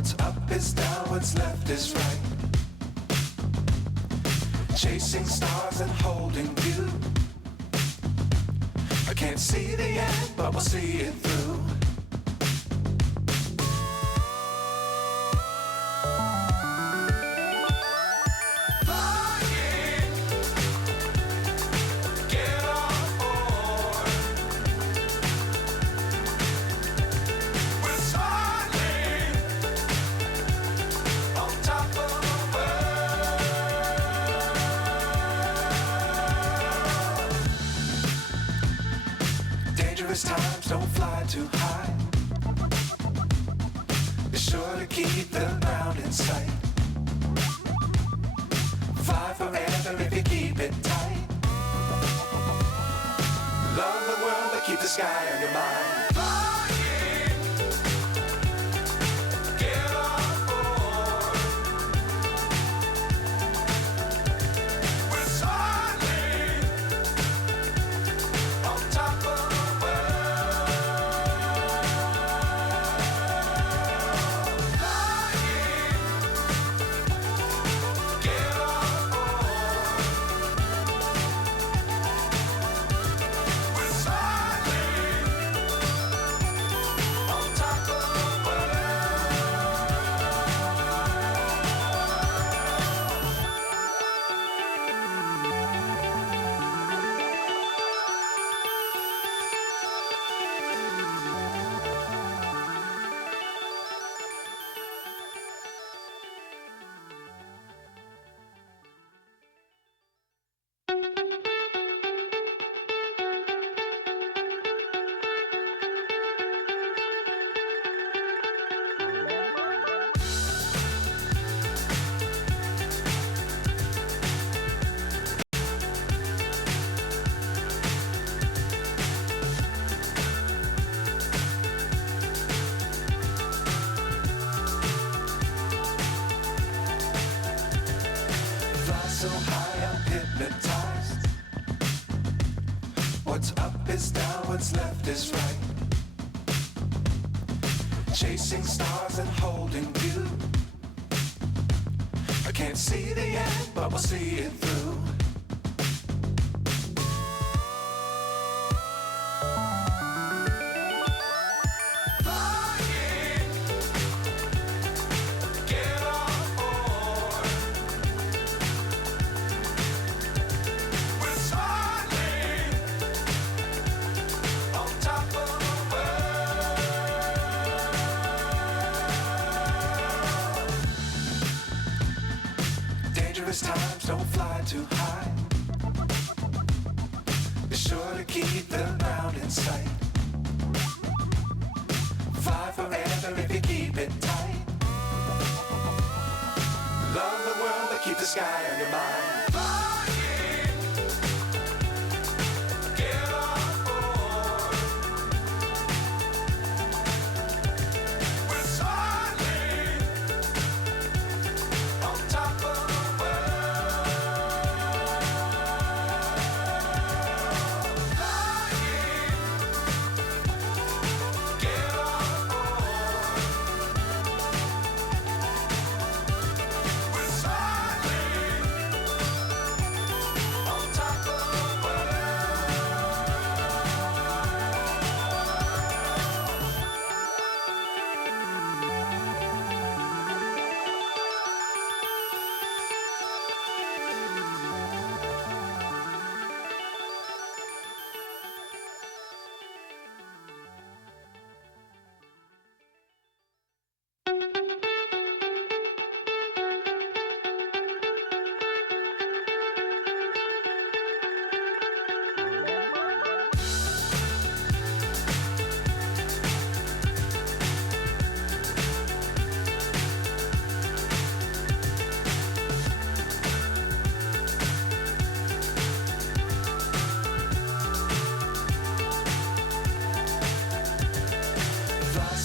What's up is down, what's left is right. Chasing stars and holding you. I can't see the end, but we'll see it through. Times don't fly too high. Be sure to keep the ground in sight. Fly forever if you keep it tight. Love the world but keep the sky on your mind. So high I'm hypnotized. What's up is down, what's left is right. Chasing stars and holding you. I can't see the end, but we'll see it through. Times don't fly too high. Be sure to keep the ground in sight. Fly forever if you keep it tight. Love the world but keep the sky on your mind.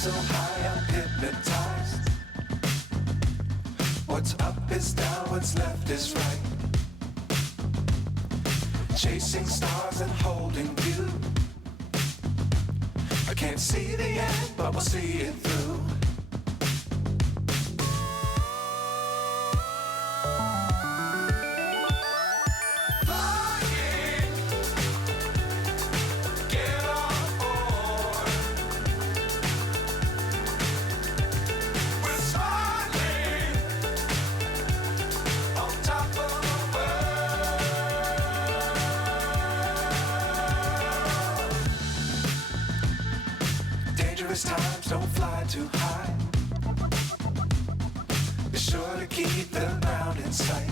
So high I'm hypnotized. What's up is down, what's left is right. Chasing stars and holding you. I can't see the end, but we'll see it through. don't fly too high. Be sure to keep the ground in sight.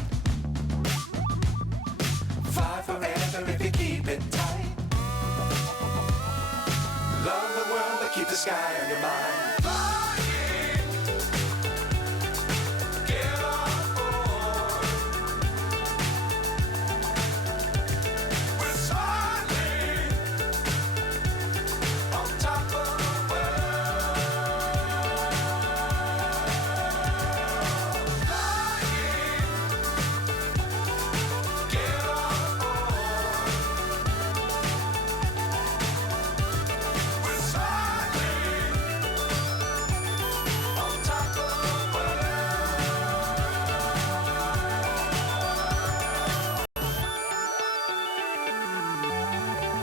Fly forever if you keep it tight. Love the world, but keep the sky on your mind.